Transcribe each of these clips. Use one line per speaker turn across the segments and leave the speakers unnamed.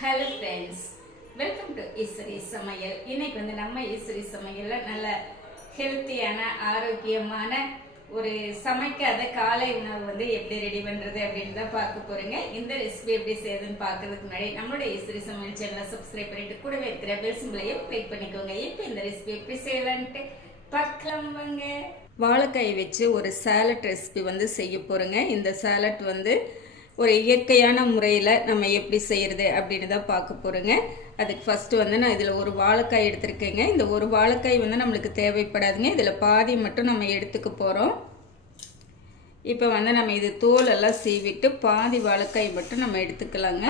Hello friends welcome to Eswari சமையல் இன்னைக்கு வந்து நம்ம ஈஸ்வரி சமையலில் நல்ல ஹெல்த்தியான ஆரோக்கியமான ஒரு சமைக்காத காலை உணவு வந்து எப்படி ரெடி பண்ணுறது அப்படின்னு தான் பார்க்க போகிறீங்க இந்த ரெசிபி எப்படி செய்யுதுன்னு பார்க்கறதுக்கு முன்னாடி நம்மளோட ஈஸ்வரி சமையல் சேனலை சப்ஸ்கிரைப் பண்ணிட்டு கூடவே இருக்கிற பெல் சிம்பிளையும் கிளிக் பண்ணிக்கோங்க. இப்போ இந்த ரெசிபி எப்படி செய்யலான்ட்டு பார்க்கலாம் வாங்க. வாழைக்காய் வச்சு ஒரு சாலட் ரெசிபி வந்து செய்ய போகிறோங்க இந்த சேலட் வந்து ஒரு இயற்கையான முறையில் நம்ம எப்படி செய்கிறது அப்படின்னு தான் பார்க்க போகிறோங்க அதுக்கு ஃபஸ்ட்டு வந்து நான் இதில் ஒரு வாழைக்காய் எடுத்திருக்கேங்க. இந்த ஒரு வாழைக்காய் வந்து நம்மளுக்கு தேவைப்படாதுங்க. இதில் பாதி மட்டும் நம்ம எடுத்துக்க போகிறோம் இப்போ வந்து நம்ம இது தோலெல்லாம் சீவிட்டு பாதி வாழைக்காய் மட்டும் நம்ம எடுத்துக்கலாங்க.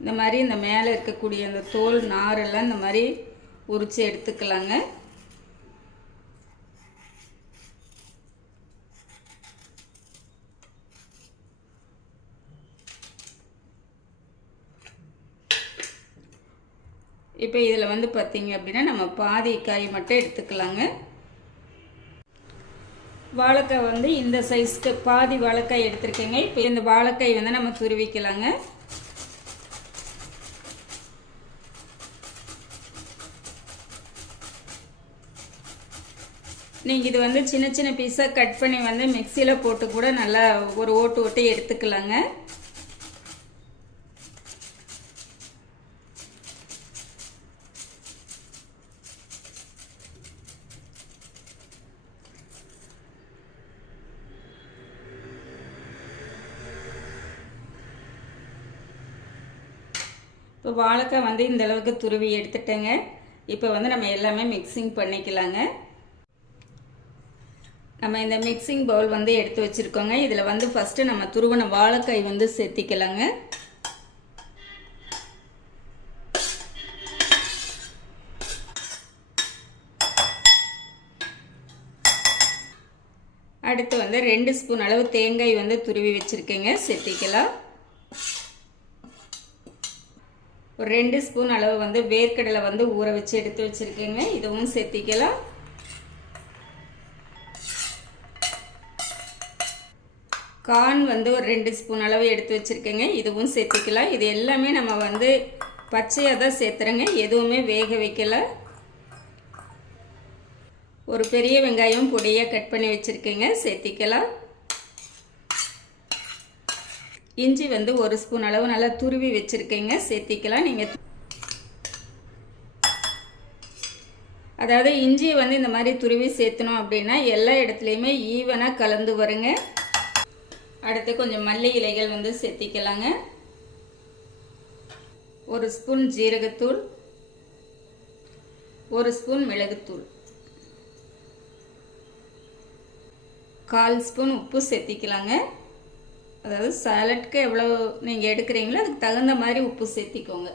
இந்த மாதிரி இந்த மேலே இருக்கக்கூடிய அந்த தோல் நாரெல்லாம் இந்த மாதிரி உரித்து எடுத்துக்கலாங்க. இப்போ இதில் வந்து பார்த்தீங்க அப்படின்னா நம்ம பாதி காய் மட்டும் எடுத்துக்கலாங்க. வாழைக்காய் வந்து இந்த சைஸ்க்கு பாதி வாழைக்காய் எடுத்திருக்கேங்க. இப்போ இந்த வாழைக்காய் வந்து நம்ம துருவிக்கலாங்க. நீங்கள் இது வந்து சின்ன சின்ன பீஸாக கட் பண்ணி வந்து மிக்சியில் போட்டு கூட நல்லா ஒரு ஓட்டு ஓட்டு எடுத்துக்கலாங்க. இப்போ வாழைக்காய் வந்து இந்த அளவுக்கு துருவி எடுத்துட்டேங்க. இப்போ வந்து நம்ம எல்லாமே மிக்சிங் பண்ணிக்கலாங்க. நம்ம இந்த மிக்சிங் பவுல் வந்து எடுத்து வச்சுருக்கோங்க. இதில் வந்து ஃபஸ்ட்டு நம்ம துருவன வாழைக்காய் வந்து சேர்த்திக்கலாங்க. அடுத்து வந்து ரெண்டு ஸ்பூன் அளவு தேங்காய் வந்து துருவி வச்சுருக்கேங்க. சேர்த்திக்கலாம். ஒரு ரெண்டு ஸ்பூன் அளவு வந்து வேர்க்கடலை வந்து ஊற வச்சு எடுத்து வச்சுருக்கேங்க. இதுவும் சேர்த்திக்கலாம். கார்ன் வந்து ஒரு ரெண்டு ஸ்பூன் அளவு எடுத்து வச்சுருக்கேங்க. இதுவும் சேர்த்திக்கலாம். இது எல்லாமே நம்ம வந்து பச்சையாக தான் சேர்த்துறேங்க. எதுவுமே வேக வைக்கல. ஒரு பெரிய வெங்காயம் பொடியாக கட் பண்ணி வச்சுருக்கேங்க. சேர்த்திக்கலாம். இஞ்சி வந்து ஒரு ஸ்பூன் அளவு நல்லா துருவி வச்சுருக்கேங்க. சேர்த்திக்கலாம். நீங்கள் அதாவது இஞ்சியை வந்து இந்த மாதிரி துருவி சேர்த்தணும் அப்படின்னா எல்லா இடத்துலையுமே ஈவனாக கலந்து வருங்க. அடுத்து கொஞ்சம் மல்லி இலைகள் வந்து சேர்த்திக்கலாங்க ஒரு ஸ்பூன் ஜீரகத்தூள் ஒரு ஸ்பூன் மிளகுத்தூள். கால் ஸ்பூன் உப்பு சேர்த்திக்கலாங்க அதாவது சாலட்க்கு எவ்வளோ நீங்கள் எடுக்கிறீங்களோ அதுக்கு தகுந்த மாதிரி உப்பு சேர்த்திக்கோங்க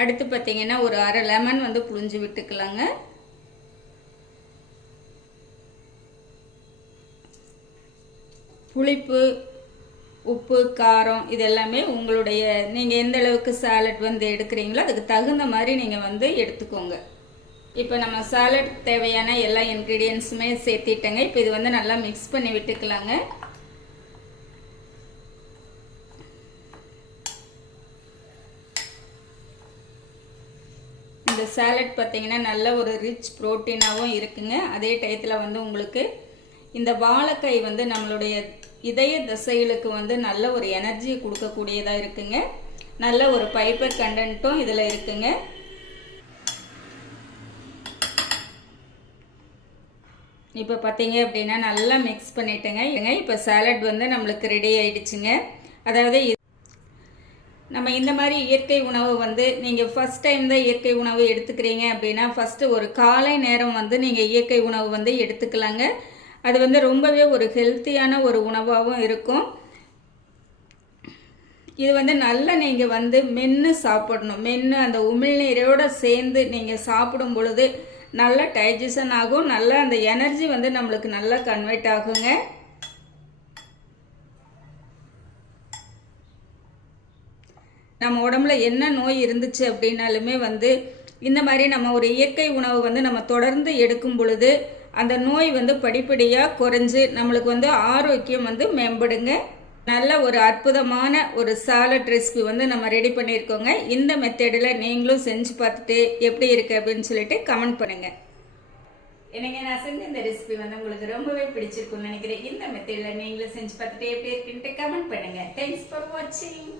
அடுத்து பார்த்தீங்கன்னா ஒரு அரை லெமன் வந்து புழிஞ்சு விட்டுக்கலாங்க. புளிப்பு உப்பு காரம் இது எல்லாமே உங்களுடைய நீங்கள் எந்த அளவுக்கு சாலட் வந்து எடுக்கிறீங்களோ அதுக்கு தகுந்த மாதிரி நீங்கள் வந்து எடுத்துக்கோங்க. இப்போ நம்ம சாலட் தேவையான எல்லா இன்க்ரீடியன்ஸுமே சேர்த்திட்டேங்க. இப்போ இது வந்து நல்லா மிக்ஸ் பண்ணி விட்டுக்கலாங்க. இந்த சாலட் பார்த்தீங்கன்னா நல்ல ஒரு ரிச் ப்ரோட்டீனாகவும் இருக்குங்க. அதே டயத்தில் வந்து உங்களுக்கு இந்த வாழைக்காய் வந்து நம்மளுடைய இதய தசைகளுக்கு வந்து நல்ல ஒரு எனர்ஜி கொடுக்கக்கூடியதாக இருக்குங்க. நல்ல ஒரு பைப்பர் கண்டென்ட்டும் இதில் இருக்குங்க. இப்போ பார்த்தீங்க அப்படின்னா நல்லா மிக்ஸ் பண்ணிட்டேங்க. இப்போ சாலட் வந்து நம்மளுக்கு ரெடி ஆயிடுச்சுங்க. அதாவது நம்ம இந்த மாதிரி இயற்கை உணவு வந்து நீங்கள் ஃபஸ்ட் டைம் தான் இயற்கை உணவு எடுத்துக்கிறீங்க அப்படின்னா ஃபஸ்ட்டு ஒரு காலை நேரம் வந்து நீங்கள் இயற்கை உணவு வந்து எடுத்துக்கலாங்க. அது வந்து ரொம்பவே ஒரு ஹெல்த்தியான ஒரு உணவாகவும் இருக்கும். இது வந்து நல்லா நீங்கள் வந்து மென்று சாப்பிடணும். மென்று அந்த உமிழ்நீரோடு சேர்ந்து நீங்கள் சாப்பிடும் பொழுது நல்ல டைஜஷன் ஆகும். நல்ல அந்த எனர்ஜி வந்து நம்மளுக்கு நல்லா கன்வெர்ட் ஆகுங்க. நம்ம உடம்புல என்ன நோய் இருந்துச்சு அப்படின்னாலுமே வந்து இந்த மாதிரி நம்ம ஒரு இயற்கை உணவு வந்து நம்ம தொடர்ந்து எடுக்கும் பொழுது அந்த நோய் வந்து படிப்படியாக குறைஞ்சு நம்மளுக்கு வந்து ஆரோக்கியம் வந்து மேம்படுங்க. நல்ல ஒரு அற்புதமான ஒரு சாலட் ரெசிபி வந்து நம்ம ரெடி பண்ணியிருக்கோங்க இந்த மெத்தடில் நீங்களும் செஞ்சு பார்த்துட்டு எப்படி இருக்குது அப்படின்னு சொல்லிட்டு கமெண்ட் பண்ணுங்கள் என்னங்க நான் செஞ்ச இந்த ரெசிபி வந்து உங்களுக்கு ரொம்பவே பிடிச்சிருக்கும்னு நினைக்கிறேன். இந்த மெத்தடில் நீங்களும் செஞ்சு பார்த்துட்டு எப்படி இருக்குன்ட்டு கமெண்ட் பண்ணுங்கள் தேங்க்ஸ் ஃபார் வாட்சிங்